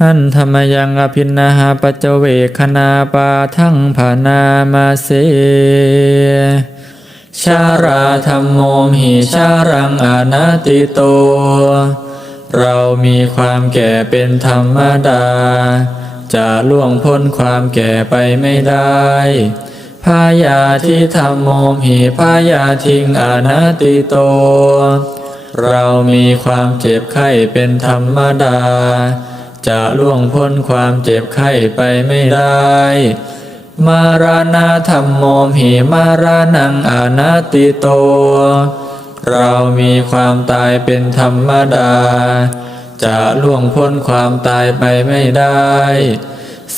หันธรรมยังอภินาหาปัจเวคณาปาทั้งผานามาเสชาราธรรมโมหิชารังอนัตติโต เรามีความแก่เป็นธรรมดา จะล่วงพ้นความแก่ไปไม่ได้พายาที่ธรรมโมหิพายาทิงอนัตติโต เรามีความเจ็บไข้เป็นธรรมดา จะล่วงพ้นความเจ็บไข้ไปไม่ได้ มาราณาธรรมโมหิมารานังอนัตติโต เรามีความตายเป็นธรรมดา จะล่วงพ้นความตายไปไม่ได้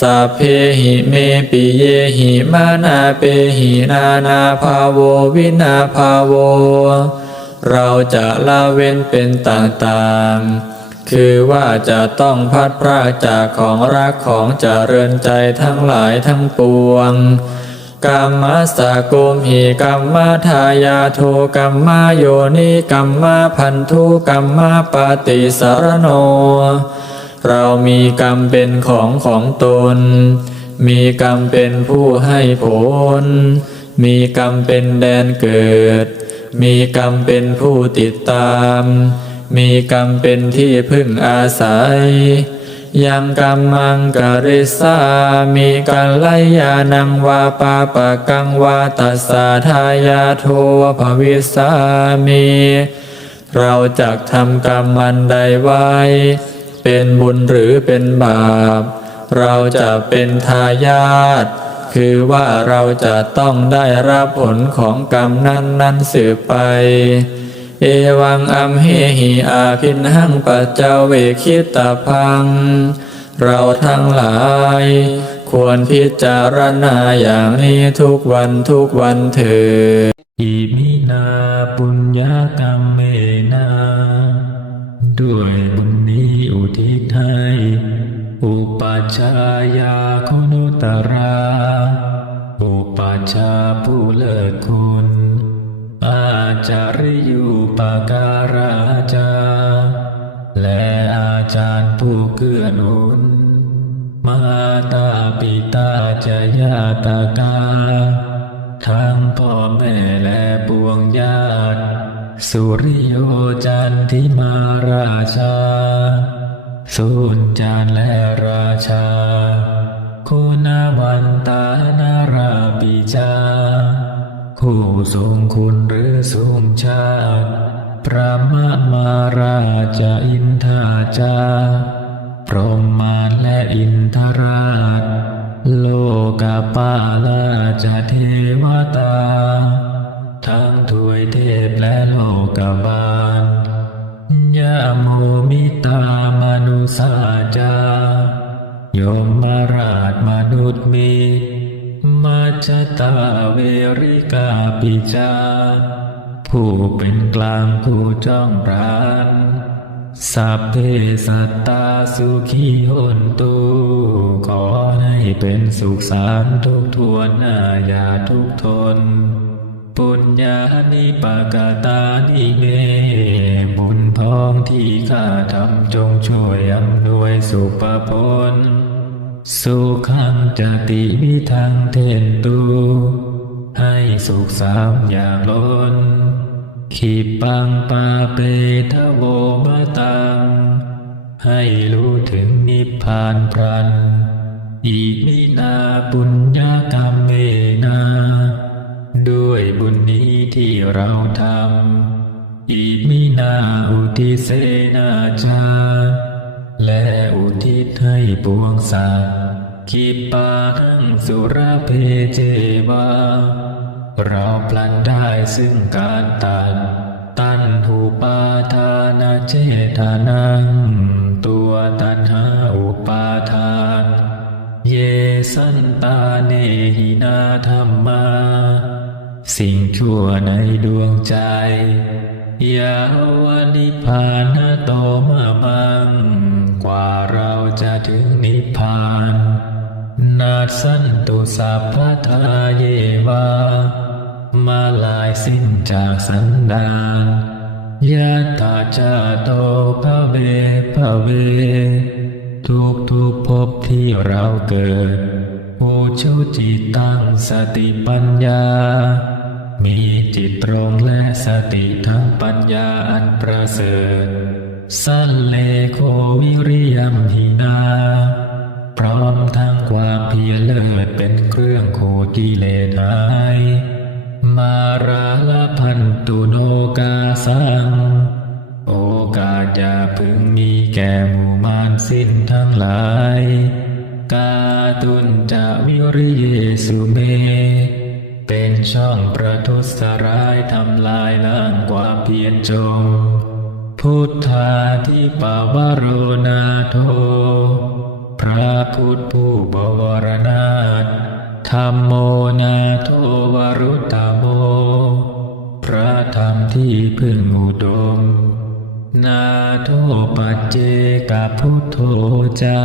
สัพเพหิเมปิเยหิมานาเปหินานาภาโววินาภาโว เราจะละเว้นเป็นต่างๆ คือว่าจะต้องพัดพรากจากของรักของเจริญใจทั้งหลายทั้งปวงกรรมสาโกมหิกรรมทายาโทกรรมโยนิกรรมพันธุกรรมปฏิสารโน เรามีกรรมเป็นของของตน มีกรรมเป็นผู้ให้ผล มีกรรมเป็นแดนเกิด มีกรรมเป็นผู้ติดตาม มีกรรมเป็นที่พึ่งอาศัย ยังกรรมังกริสามีกัลยานังวาปาปะกังวาตัสสาทายาโทภวิสามี เราจักทำกรรมอันใดไว้ เป็นบุญหรือเป็นบาป เราจะเป็นทายาทคือว่าเราจะต้องได้รับผลของกรรมนั้นนั้นสืบไป เอวังอัมเหหิอาพินหังปัจเจเวคิตาพัง เราทั้งหลาย ควรพิจารณาอย่างนี้ทุกวันทุกวันเถิดอิมินาปุญญากรรมเมนาด้วยบุญนี้อุทิศให้อุปัชฌายาคุณุตราอุปัชฌาผู้เลิศคุณ จาริยุปการาจา และอาจารย์ผู้เกื้อหนุน มาตาปิตาจะญาตากา ทั้งพ่อแม่และปวงญาติ สุริโยจันทิมาราชาสุนจานและราชา คุณวันตานาราปิจา ผู้ทรงคุณหรือทรงชาติพระมมาราชอินทาจาพรหมานและอินทราช โลกาปาลาจะเทวตา ทั้งถวยเทพและโลกบาลยะโมมิตามนุสาจาโยมมาราชมนุษย์มี มาจตาเวริกาปิจา ผู้เป็นกลางผู้จ้องร้านสัพเพสัตตาสุขีหนตุขอให้เป็นสุขสารทุกทวนหน้าอย่าทุกทน ปุญญานิปากาตานิเม บุญพ้องที่ข้าทำจงช่วยอำนวยสุปพล สุขังจติวิทังเทนตุให้สุขสามอย่างล้นขีปังปาเปทะโวมะตัง ให้รู้ถึงนิพพานพรันอิมินาปุญญากรรมเมนา ด้วยบุญนี้ที่เราทำอิมินาอุทิเสนาจา ให้ปวงสัตว์คิปาหังสุรเพเจวาเราพลันได้ซึ่งการตัดตันหูปาทานาเจทานัง ตัวตันหาอุปาทาน เยสันตาเนหินาธรรมา สิ่งชั่วในดวงใจ ยาวนิพานโตมามัง สันตุสัพพทาเยวามาลายสิ้นจากสันดานยะตาจาโตภะเวภะเว ทุกทุกๆภพที่เราเกิดผู้ชูจิตตั้งสติปัญญา มีจิตตรงและสติทั้งปัญญาอันประเสริฐ สันเลโควิริยมหินา พร้อมทั้งความเพียรเลิศเป็นเครื่องโคกิเลสหายมาราลพันตุโนกาสัง โอกาสอย่าพึงมีแก่หมู่มารสิ้นทั้งหลาย กาตุนจะวิริเยสุเม เป็นช่องประทุษร้ายทำลายล้างความเพียรจง พุทธาที่ปาวโรนาโท ระพุทธผู้บวรนาถธรรมโมนาโทวรุตตโม พระธรรมที่พึ่งอุดม นาโทปัจเจกพุทโธจา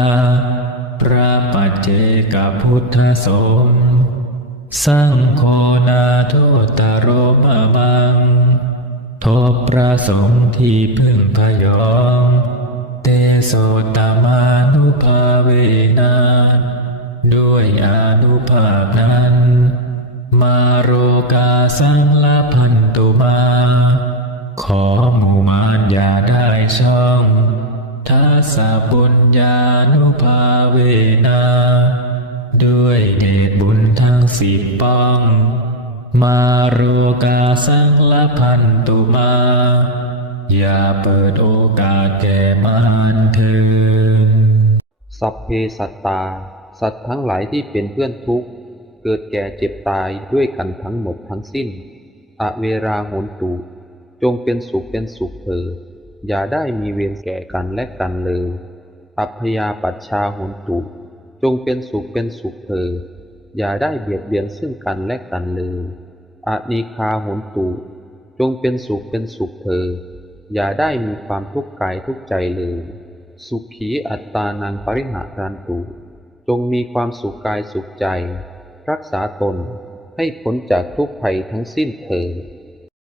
พระปัจเจกพุทธสงฆ์สังโฆนาโทตโรมามังทบพระสงฆ์ที่พึ่งพยอง โสตมานุภาเวนาด้วยอนุภาพนั้น มาโรกาสังลพันตุมา ขอหมู่มารอย่าได้ช่องทัสสะบุญญานุภาเวนาด้วยเดชบุญทั้งสิบป้อง มาโรกาสังละพันตุมา อย่าเปิดโอกาสแก่มาร เถินสัพเพสัตตา สัตว์ทั้งหลายที่เป็นเพื่อนทุกข์ เกิดแก่เจ็บตายด้วยกันทั้งหมดทั้งสิ้นอเวราโหนตุ จงเป็นสุขเป็นสุขเถิดอย่าได้มีเวรแก่กันและกันเลย อัพยาปัชชาโหนตุ จงเป็นสุขเป็นสุขเถิดอย่าได้เบียดเบียนซึ่งกันและกันเลยอานิคาโหนตุ จงเป็นสุขเป็นสุขเถิดอย่าได้มีความทุกข์กายทุกใจเลย สุขีอัตตานังปริหารันตุ จงมีความสุขกายสุขใจ รักษาตนให้พ้นจากทุกภัยทั้งสิ้นเถิด